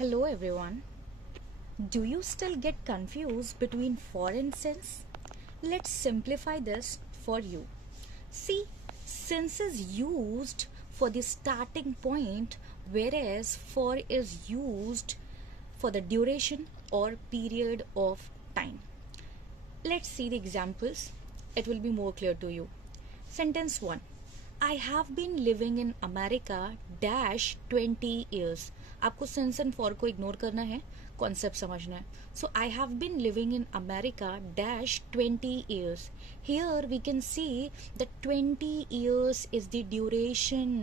Hello everyone. Do you still get confused between for and since? Let's simplify this for you. See, since is used for the starting point, whereas for is used for the duration or period of time. Let's see the examples. It will be more clear to you. Sentence 1. I have been living in America dash 20 years. आपको since and for को ignore करना है, concept समझना है. So I have been living in America dash 20 years. Here we can see that 20 years is the duration.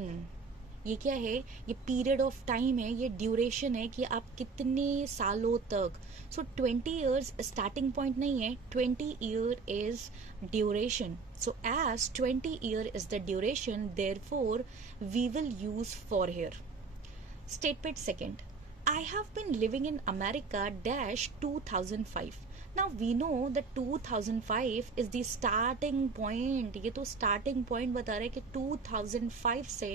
ये क्या है? ये पीरियड ऑफ टाइम है, ये ड्यूरेशन है कि आप कितने सालों तक. सो 20 ईयर्स स्टार्टिंग पॉइंट नहीं है, 20 year is duration. So as 20 year is the duration, therefore we will use for here. Statement second. I have been living in America dash 2005. Now we know that 2005 is the starting point. ये तो starting point बता रहा है कि 2005 से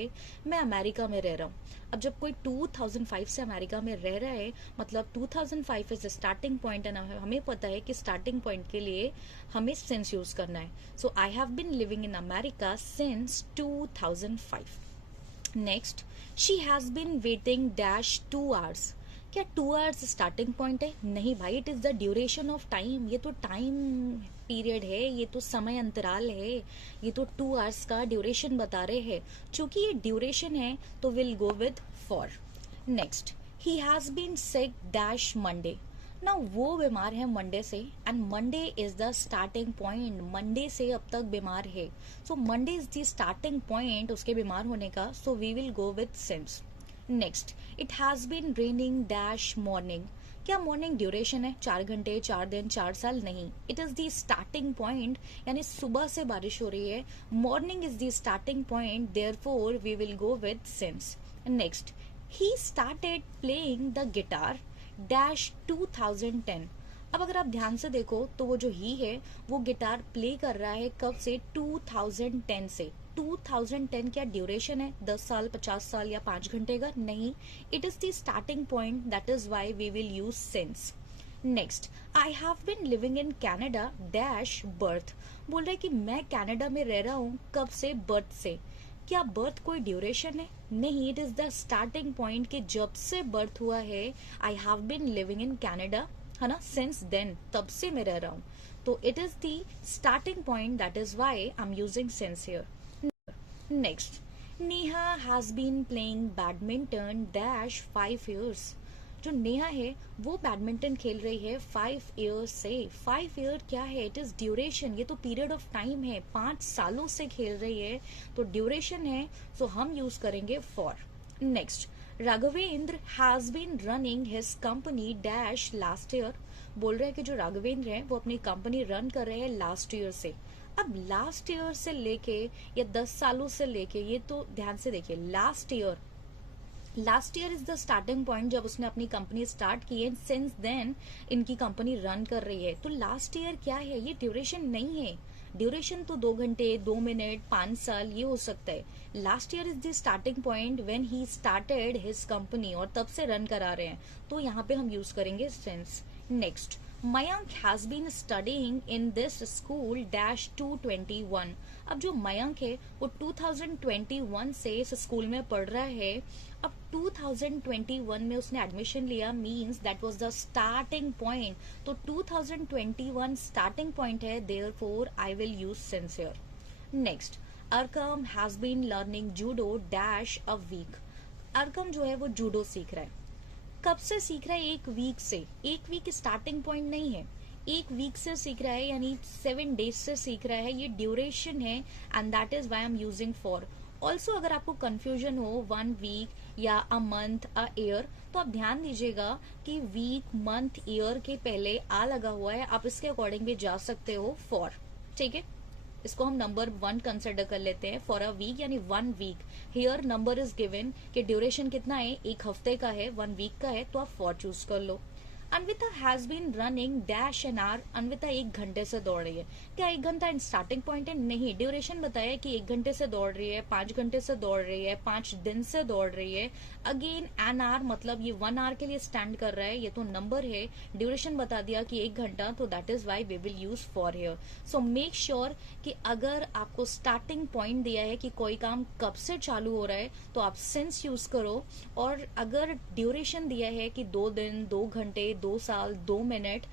मैं America में रह रहा हूँ. अब जब कोई 2005 से अमेरिका में रह रहा है, मतलब 2005 is the starting point, and हमें पता है कि starting point के लिए हमें since use करना है. So I have been living in America since 2005. Next, she has been waiting dash 2 hours. क्या 2 hours स्टार्टिंग पॉइंट है? नहीं भाई, it is the duration of time. ये तो टाइम पीरियड है, ये तो समय अंतराल है, ये तो 2 hours का ड्यूरेशन बता रहे हैं. चूंकि ये ड्यूरेशन है तो will go with for. Next, he has been sick dash Monday. ना वो बीमार है मंडे से, and Monday is the starting point. Monday से अब तक बीमार है, so Monday is the starting point उसके बीमार होने का. So we will go with since. Next, it has been raining dash morning. क्या मॉर्निंग ड्यूरेशन है? 4 घंटे, 4 दिन, 4 साल? नहीं, it is the starting point, यानी सुबह से बारिश हो रही है. Morning is the starting point, therefore we will go with since. Next, he started playing the guitar dash 2010. अब अगर आप ध्यान से देखो तो वो जो ही है वो गिटार प्ले कर रहा है कब से? 2010 से. 2010 क्या ड्यूरेशन है? 10 साल, 50 साल या 5 घंटे का? नहीं, it is the starting point, that is why we will use since. Next, I have been living in Canada dash birth. बोल रहा है कि मैं कनाडा में रह रहा हूँ कब से? बर्थ से. क्या बर्थ कोई ड्यूरेशन है? नहीं, it is the starting point कि जब से बर्थ हुआ है. I have been living in Canada, है ना, सिंस देन, तब से मैं रह रहा हूं. तो it is the starting point, that is why I am using since here. Next, Neha has been playing badminton dash 5 years. जो नेहा है वो बैडमिंटन खेल रही है 5 years से. 5 year क्या है? It is duration. ये तो पीरियड ऑफ टाइम है, 5 सालों से खेल रही है, तो ड्यूरेशन है, सो हम यूज करेंगे for. Next, Raghavendra has been running his company dash last year. बोल रहे हैं कि जो राघवेंद्र है वो अपनी कंपनी रन कर रहे हैं लास्ट ईयर से. अब लास्ट ईयर से लेके या 10 सालों से लेके, ये तो ध्यान से देखिए, last year is the starting point जब उसने अपनी कंपनी स्टार्ट की है. सिंस देन इनकी कंपनी रन कर रही है. तो लास्ट ईयर क्या है? ये ड्यूरेशन नहीं है. ड्यूरेशन तो 2 घंटे, 2 मिनट, 5 साल ये हो सकता है. Last year is the starting point when he started his company, और तब से रन करा रहे हैं, तो यहाँ पे हम यूज करेंगे since. Next, Mayank has been studying in this school dash 221. अब जो मयंक है वो 2021 से इस स्कूल में पढ़ रहा है. अब 2021 में उसने एडमिशन लिया, means that was the starting point. तो 2021 स्टार्टिंग पॉइंट है, therefore I will use since here. Next, Arkam has been learning judo dash a week. Arkam जो है वो जूडो सीख रहा है. कब से सीख रहा है? 1 वीक से. 1 वीक स्टार्टिंग पॉइंट नहीं है, 1 वीक से सीख रहा है, यानी 7 days से सीख रहा है. ये ड्यूरेशन है, and that is why am using for. Also अगर आपको कंफ्यूजन हो 1 week या अ मंथ, अ ईयर, तो आप ध्यान दीजिएगा कि वीक, मंथ, ईयर के पहले आ लगा हुआ है, आप इसके अकॉर्डिंग भी जा सकते हो फॉर. ठीक है, इसको हम नंबर 1 कंसिडर कर लेते हैं. फॉर अ वीक यानी 1 week. Here number is given कि ड्यूरेशन कितना है? 1 हफ्ते का है, 1 week का है, तो आप फॉर चूज कर लो. Anvita has been running dash an hour. Anvita 1 घंटे से दौड़ रही है। क्या 1 घंटा स्टार्टिंग पॉइंट है? नहीं, ड्यूरेशन बताया कि 1 घंटे से दौड़ रही है, 5 घंटे से दौड़ रही है, 5 दिन से दौड़ रही है। अगेन एन आवर मतलब ये 1 आवर के लिए स्टैंड कर रहा है, ये तो नंबर है। ड्यूरेशन बता दिया कि 1 घंटा, तो that is why we will use for here. So make sure कि अगर आपको स्टार्टिंग पॉइंट दिया है कि कोई काम कब से चालू हो रहा है, तो आप सिंस यूज करो। और अगर ड्यूरेशन दिया है कि 2 दिन, 2 घंटे, 2 साल, 2 मिनट,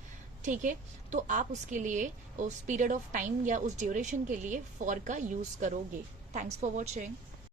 ठीक है, तो आप उसके लिए उस पीरियड ऑफ टाइम या उस ड्यूरेशन के लिए फॉर का यूज करोगे। Thanks for watching.